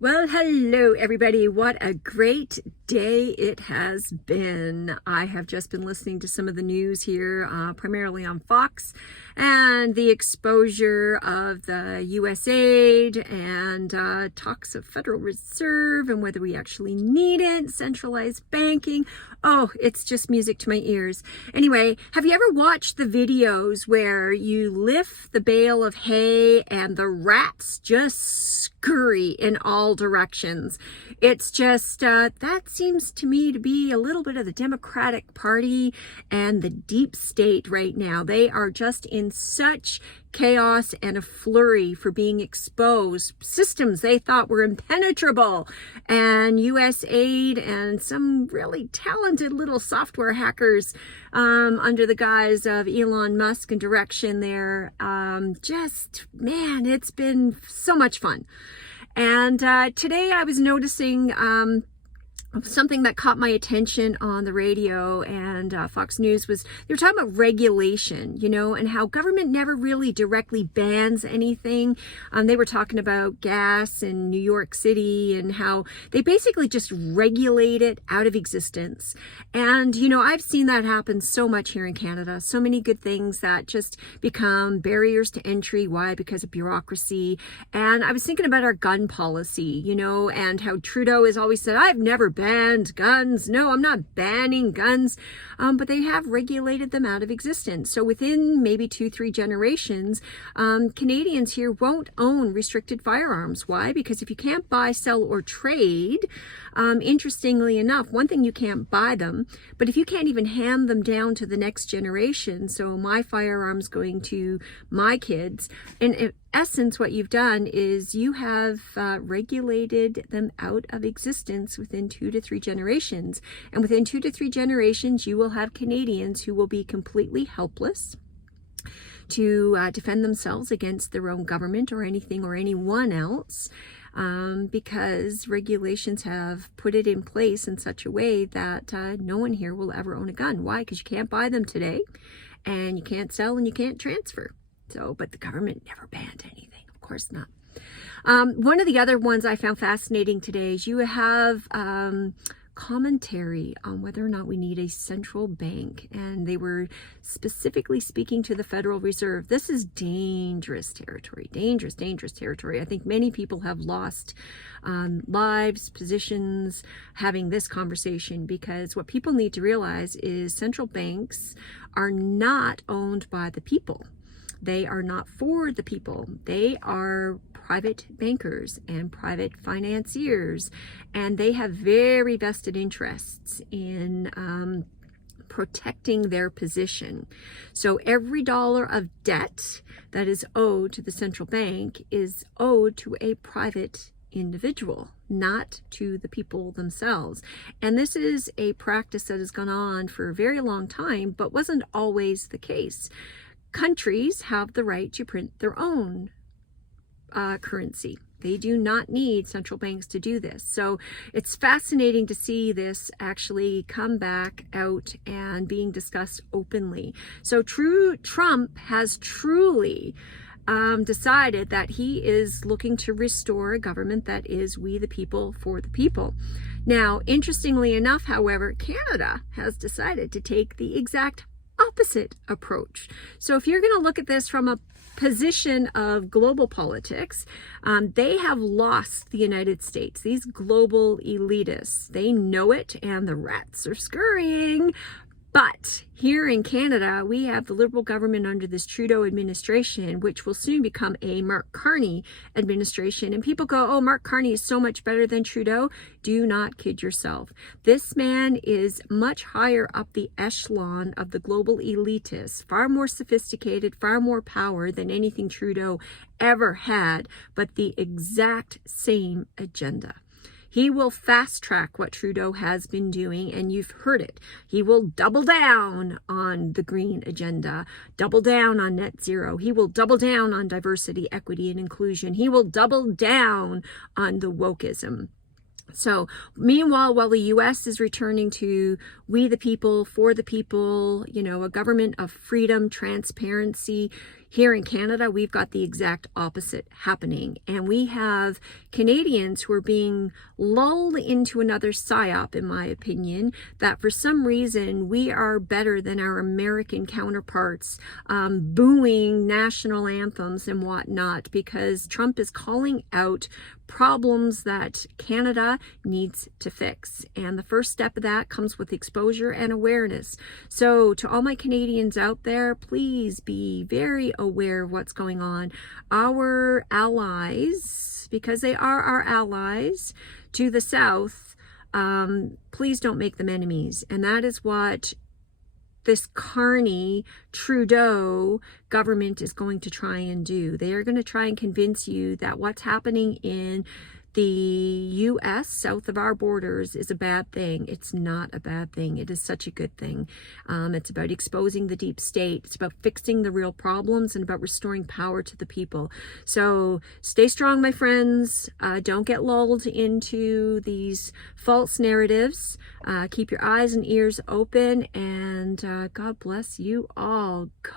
Well, hello everybody. What a great day it has been. I have just been listening to some of the news here, primarily on Fox, and the exposure of the USAID and talks of Federal Reserve and whether we actually need it, centralized banking. Oh, it's just music to my ears. Anyway, have you ever watched the videos where you lift the bale of hay and the rats just scurry in all directions? It's just, that seems to me to be a little bit of the Democratic Party and the deep state right now. They are just in such chaos and a flurry for being exposed. Systems they thought were impenetrable, and USAID and some really talented little software hackers under the guise of Elon Musk and direction there. Just, man, it's been so much fun. And today I was noticing something that caught my attention on the radio and Fox News was they were talking about regulation, and how government never really directly bans anything. They were talking about gas in New York City and how they basically just regulate it out of existence. And, I've seen that happen so much here in Canada. So many good things that just become barriers to entry. Why? Because of bureaucracy. And I was thinking about our gun policy, and how Trudeau has always said, I've never banned guns. No, I'm not banning guns. But they have regulated them out of existence. So within maybe 2-3 generations, Canadians here won't own restricted firearms. Why? Because if you can't buy, sell, or trade, interestingly enough, one thing, you can't buy them, but if you can't even hand them down to the next generation, so my firearms going to my kids, in essence, what you've done is you have regulated them out of existence within 2 to 3 generations. And within 2 to 3 generations, you will have Canadians who will be completely helpless to defend themselves against their own government or anything or anyone else, because regulations have put it in place in such a way that no one here will ever own a gun. Why? Because you can't buy them today, and you can't sell, and you can't transfer. So, but the government never banned anything. Of course not. One of the other ones I found fascinating today is you have commentary on whether or not we need a central bank, and they were specifically speaking to the Federal Reserve. This is dangerous territory, dangerous territory. I think many people have lost lives, positions, having this conversation, because what people need to realize is central banks are not owned by the people. They are not for the people. They are private bankers and private financiers, and they have very vested interests in protecting their position. So every dollar of debt that is owed to the central bank is owed to a private individual, not to the people themselves. And this is a practice that has gone on for a very long time, but wasn't always the case. Countries have the right to print their own currency. They do not need central banks to do this. So it's fascinating to see this actually come back out and being discussed openly. So Trump has truly decided that he is looking to restore a government that is we the people for the people. Now, interestingly enough, however, Canada has decided to take the exact opposite approach. So if you're going to look at this from a position of global politics, they have lost the United States. These global elitists, they know it, and the rats are scurrying. But here in Canada, we have the Liberal government under this Trudeau administration, which will soon become a Mark Carney administration. And people go, oh, Mark Carney is so much better than Trudeau. Do not kid yourself. This man is much higher up the echelon of the global elitists, far more sophisticated, far more power than anything Trudeau ever had, but the exact same agenda. He will fast track what Trudeau has been doing, and you've heard it. He will double down on the green agenda, double down on net zero. He will double down on diversity, equity, and inclusion. He will double down on the wokeism. So meanwhile, while the U.S. is returning to we the people, for the people, a government of freedom, transparency, Here in Canada, we've got the exact opposite happening. And we have Canadians who are being lulled into another psyop, in my opinion, that for some reason we are better than our American counterparts, booing national anthems and whatnot, because Trump is calling out problems that Canada needs to fix. And the first step of that comes with exposure and awareness. So to all my Canadians out there, please be very aware of what's going on. Our allies, because they are our allies to the south, please don't make them enemies. And that is what this Carney-Trudeau government is going to try and do. They are going to try and convince you that what's happening in the U.S. south of our borders is a bad thing. It's not a bad thing. It is such a good thing. It's about exposing the deep state. It's about fixing the real problems and about restoring power to the people. So stay strong, my friends. Don't get lulled into these false narratives. Keep your eyes and ears open, and God bless you all. Go